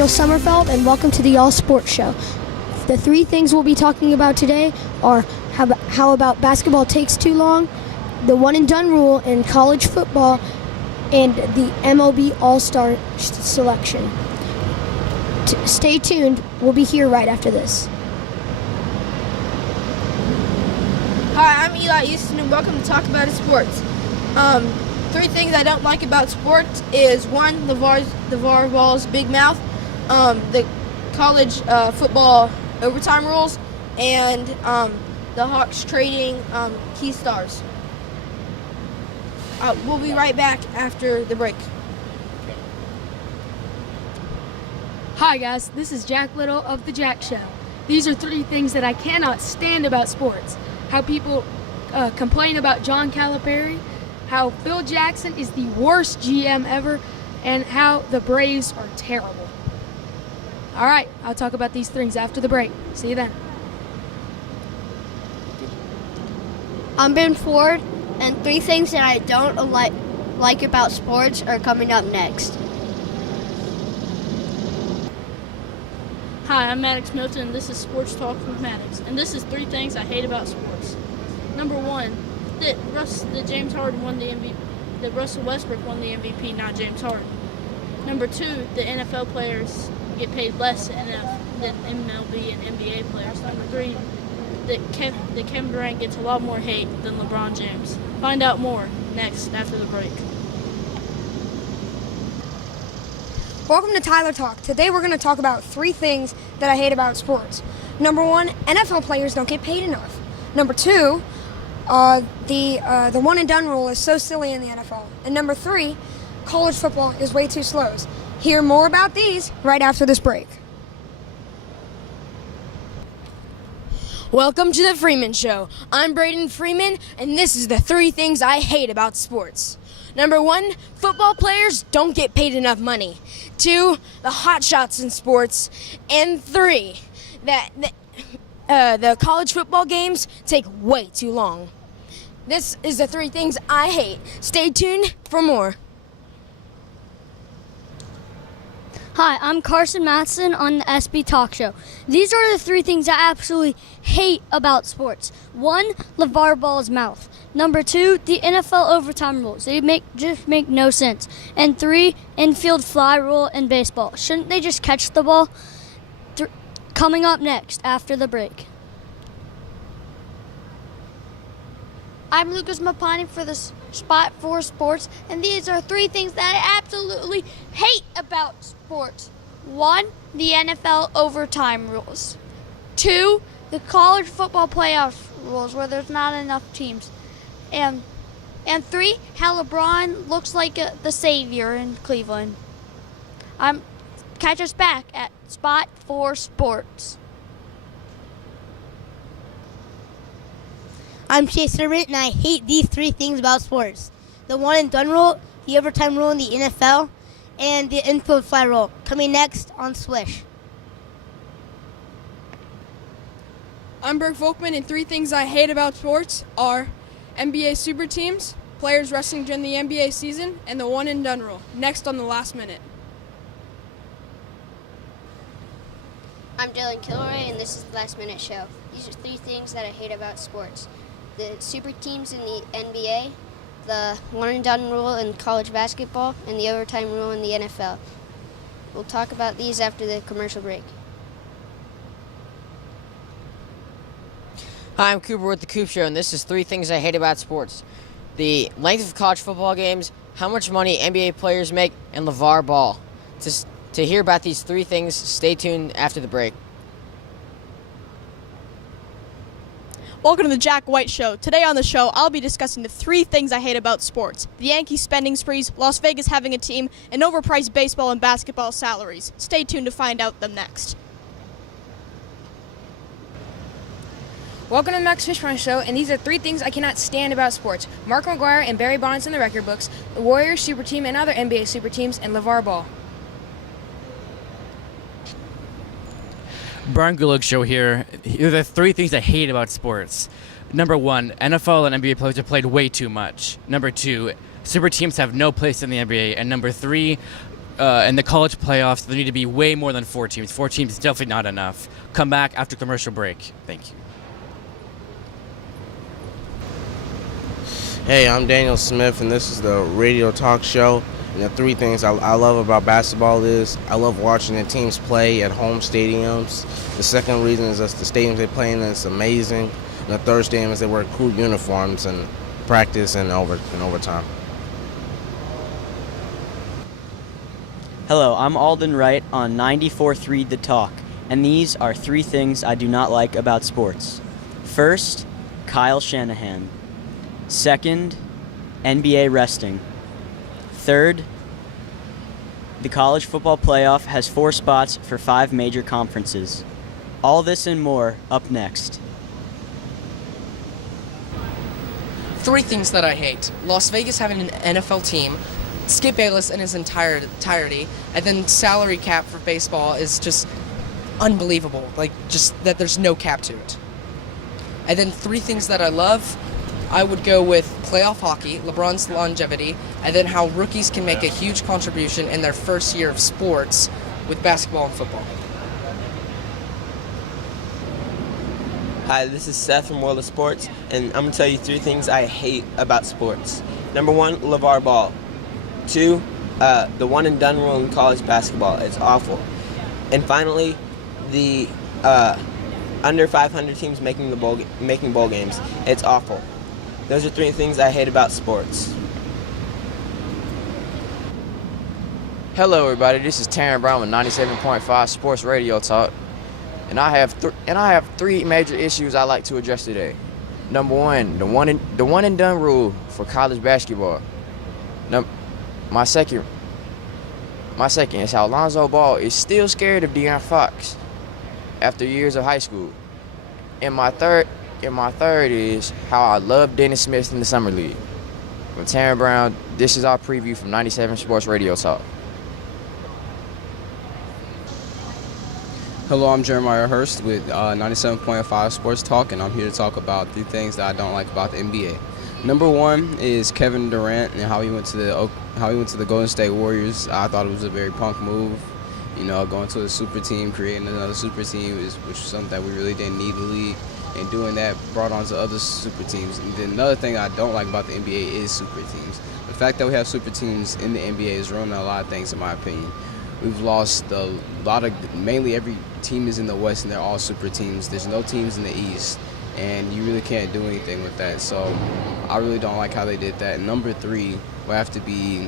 Daniel Sommerfeld, and welcome to the All Sports Show. The three things we'll be talking about today are how about basketball takes too long, the one and done rule in college football, and the MLB All-Star selection. Stay tuned. We'll be here right after this. Hi, I'm Eli Easton, and welcome to Talk About Sports. Three things I don't like about sports is one, the VAR ball's big mouth, the college football overtime rules, and the Hawks trading key stars. We'll be right back after the break. Hi guys, this is Jack Little of The Jack Show. These are three things that I cannot stand about sports. How people complain about John Calipari, how Phil Jackson is the worst GM ever, and how the Braves are terrible. All right, I'll talk about these things after the break. See you then. I'm Ben Ford, and three things that I don't like about sports are coming up next. Hi, I'm Maddox Milton, and this is Sports Talk with Maddox. And this is three things I hate about sports. Number one, that Russell Westbrook won the MVP, not James Harden. Number two, the NFL players get paid less than MLB and NBA players. Number three, that Kevin Durant gets a lot more hate than LeBron James. Find out more next after the break. Welcome to Tyler Talk. Today we're going to talk about three things that I hate about sports. Number one, NFL players don't get paid enough. Number two, the one and done rule is so silly in the NFL. And number three, college football is way too slow. Hear more about these right after this break. Welcome to the Freeman Show. I'm Braden Freeman, and this is the three things I hate about sports. Number one, football players don't get paid enough money. Two, the hot shots in sports. And three, that the college football games take way too long. This is the three things I hate. Stay tuned for more. Hi, I'm Carson Matson on the SB Talk Show. These are the three things I absolutely hate about sports. One, LeVar Ball's mouth. Number two, the NFL overtime rules. They just make no sense. And three, infield fly rule in baseball. Shouldn't they just catch the ball? Coming up next after the break. I'm Lucas Mapani for the Spot for Sports, and these are three things that I absolutely hate about sports. One, the NFL overtime rules. Two, the college football playoff rules where there's not enough teams. And three, how LeBron looks like the savior in Cleveland. Catch us back at Spot for Sports. I'm Chase Servant, and I hate these three things about sports. The one and done rule, the overtime rule in the NFL, and the infield fly rule. Coming next on Swish. I'm Burke Volkman, and three things I hate about sports are NBA super teams, players resting during the NBA season, and the one and done rule. Next on the last minute. I'm Dylan Kilroy, and this is the Last Minute Show. These are three things that I hate about sports. The super teams in the NBA, the one and done rule in college basketball, and the overtime rule in the NFL. We'll talk about these after the commercial break. Hi, I'm Cooper with The Coop Show, and this is three things I hate about sports. The length of college football games, how much money NBA players make, and LeVar Ball. To hear about these three things, stay tuned after the break. Welcome to the Jack White Show. Today on the show, I'll be discussing the three things I hate about sports. The Yankees spending sprees, Las Vegas having a team, and overpriced baseball and basketball salaries. Stay tuned to find out them next. Welcome to the Max Fishburne Show, and these are three things I cannot stand about sports. Mark McGwire and Barry Bonds in the record books, the Warriors super team and other NBA super teams, and LeVar Ball. Brian Gulag Show here. Here are the three things I hate about sports. Number one, NFL and NBA players have played way too much. Number two, super teams have no place in the NBA. And number three, in the college playoffs, there need to be way more than 4 teams. 4 teams is definitely not enough. Come back after commercial break. Thank you. Hey, I'm Daniel Smith, and this is the radio talk show. And the 3 things I love about basketball is I love watching the teams play at home stadiums. The second reason is that the stadiums they play in is amazing. And the third stadium is they wear cool uniforms and practice and overtime. Hello, I'm Alden Wright on 94.3 The Talk, and these are 3 things I do not like about sports. First, Kyle Shanahan. Second, NBA resting. Third, the college football playoff has 4 spots for 5 major conferences. All this and more up next. 3 things that I hate. Las Vegas having an NFL team, Skip Bayless in his entirety, and then salary cap for baseball is just unbelievable. Like, just that there's no cap to it. And then 3 things that I love, I would go with playoff hockey, LeBron's longevity, and then how rookies can make a huge contribution in their first year of sports with basketball and football. Hi, this is Seth from World of Sports, and I'm going to tell you 3 things I hate about sports. Number 1, LeVar Ball. 2, the one and done rule in college basketball. It's awful. And finally, the under 500 teams making bowl games. It's awful. Those are 3 things I hate about sports. Hello, everybody. This is Taren Brown with 97.5 Sports Radio Talk, and I have 3 major issues I like to address today. Number 1, the one and done rule for college basketball. My second is how Lonzo Ball is still scared of De'Aaron Fox after years of high school. And my third is how I love Dennis Smith in the Summer League. From Taren Brown, this is our preview from 97 Sports Radio Talk. Hello, I'm Jeremiah Hurst with 97.5 Sports Talk, and I'm here to talk about 3 things that I don't like about the NBA. Number 1 is Kevin Durant and how he went to the Golden State Warriors. I thought it was a very punk move. You know, going to a super team, creating another super team, which is something that we really didn't need in the league. And doing that brought on to other super teams. And then another thing I don't like about the NBA is super teams. The fact that we have super teams in the NBA is ruining a lot of things, in my opinion. We've lost a lot of, mainly every team is in the West and they're all super teams. There's no teams in the East, and you really can't do anything with that. So I really don't like how they did that. And number 3 will have to be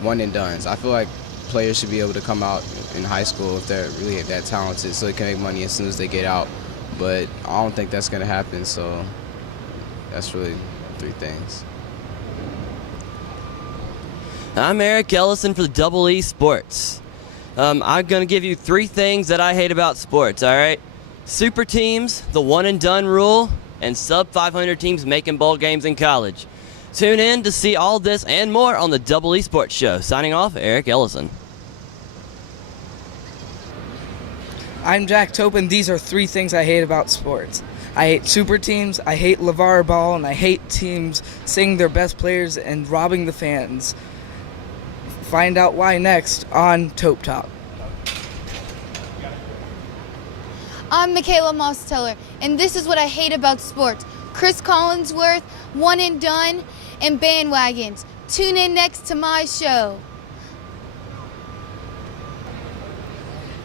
one and dones. I feel like players should be able to come out in high school if they're really that talented so they can make money as soon as they get out. But I don't think that's going to happen, so that's really 3 things. I'm Eric Ellison for the Double E Sports. I'm going to give you 3 things that I hate about sports, all right? Super teams, the one and done rule, and sub 500 teams making bowl games in college. Tune in to see all this and more on the Double E Sports Show. Signing off, Eric Ellison. I'm Jack Topin. These are 3 things I hate about sports. I hate super teams, I hate LeVar Ball, and I hate teams singing their best players and robbing the fans. Find out why next on Tope Talk. I'm McKayla Moss-Teller, and this is what I hate about sports. Chris Collinsworth, one and done, and bandwagons. Tune in next to my show.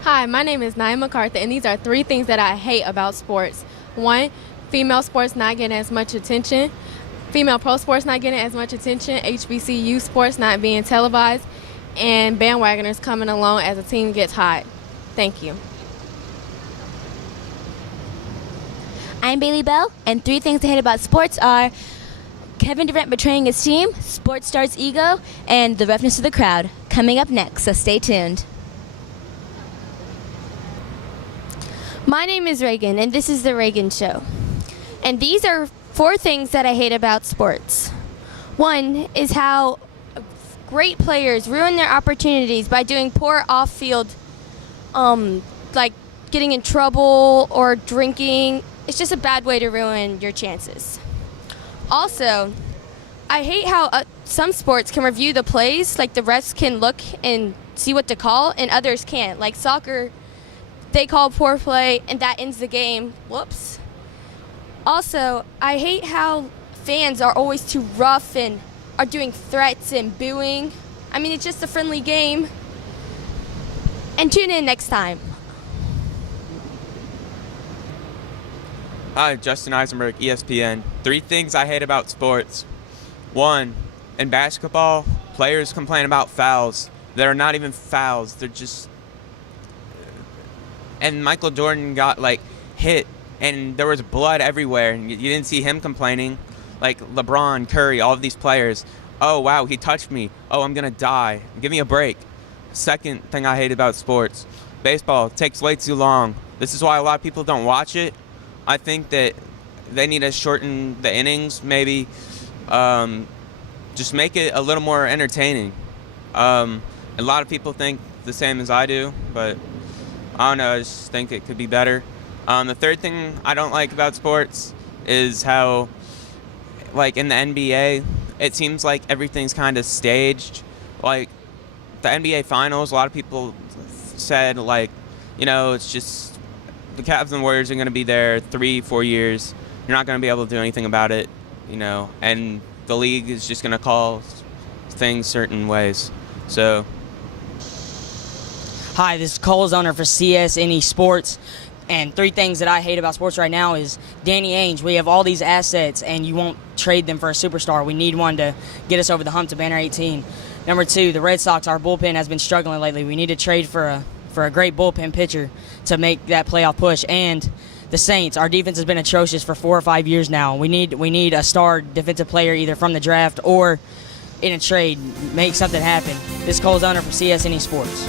Hi, my name is Naiya McCarthy, and these are 3 things that I hate about sports. 1, female sports not getting as much attention. Female pro sports not getting as much attention. HBCU sports not being televised. And bandwagoners coming along as a team gets hot. Thank you. I'm Bailey Bell, and 3 things I hate about sports are Kevin Durant betraying his team, sports star's ego, and the roughness of the crowd. Coming up next, so stay tuned. My name is Reagan, and this is The Reagan Show. And these are 4 things that I hate about sports. 1 is how great players ruin their opportunities by doing poor off-field, like getting in trouble or drinking. It's just a bad way to ruin your chances. Also, I hate how some sports can review the plays, like the refs can look and see what to call, and others can't. Like soccer, they call poor play, and that ends the game. Whoops. Also, I hate how fans are always too rough and are doing threats and booing. I mean, it's just a friendly game. And tune in next time. Hi, Justin Eisenberg, ESPN. 3 things I hate about sports. 1, in basketball, players complain about fouls. They're not even fouls. They're just... And Michael Jordan got, hit, and there was blood everywhere, and you didn't see him complaining. Like LeBron, Curry, all of these players. Oh, wow, he touched me. Oh, I'm going to die. Give me a break. Second thing I hate about sports. Baseball takes way too long. This is why a lot of people don't watch it. I think that they need to shorten the innings, maybe just make it a little more entertaining. A lot of people think the same as I do, but I don't know, I just think it could be better. The third thing I don't like about sports is how, in the NBA, it seems like everything's kind of staged. Like, the NBA Finals, a lot of people said, it's just the Cavs and Warriors are going to be there 3-4 years. You're not going to be able to do anything about it, and the league is just going to call things certain ways. So, hi, this is Cole Zoner for CSNE Sports. And 3 things that I hate about sports right now is Danny Ainge. We have all these assets, and you won't trade them for a superstar. We need one to get us over the hump to banner 18. Number 2, the Red Sox, our bullpen has been struggling lately. We need to trade for a great bullpen pitcher to make that playoff push. And the Saints, our defense has been atrocious for 4 or 5 years now. We need a star defensive player either from the draft or in a trade. Make something happen. This is Cole Zoner for CSNE Sports.